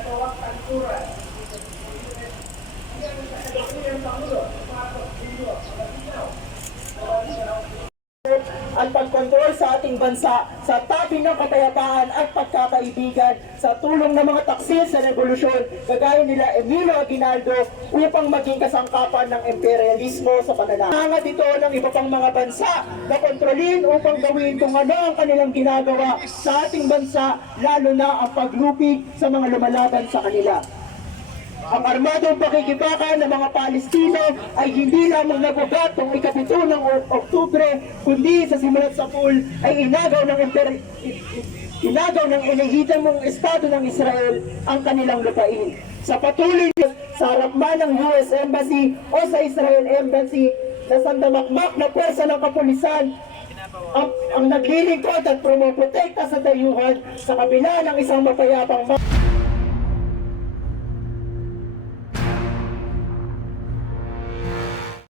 adalah kantoran. At pagkontrol sa ating bansa sa tabi ng kapayapaan at pagkakaibigan sa tulong ng mga taksil sa revolusyon kagaya nila Emilio Aguinaldo upang maging kasangkapan ng imperialismo sa pananaw. Nangat ito ng iba pang mga bansa na kontrolin upang gawin kung ano ang kanilang ginagawa sa ating bansa lalo na ang paglupig sa mga lumalaban sa kanila. Ang armadong pakikibaka ng mga Palestino ay hindi lamang nagugat noong ikapito ng Oktubre, kundi sa simulat sa pool ay inagaw ng imper- inagaw ng inihitang mong Estado ng Israel ang kanilang lupain. Sa patuloy sa harap man ng US Embassy o sa Israel Embassy na sandamakmak na pwersa ng kapulisan ang, ang naglilingkod at promoprotekta sa dayuhan sa kabila ng isang mapayapang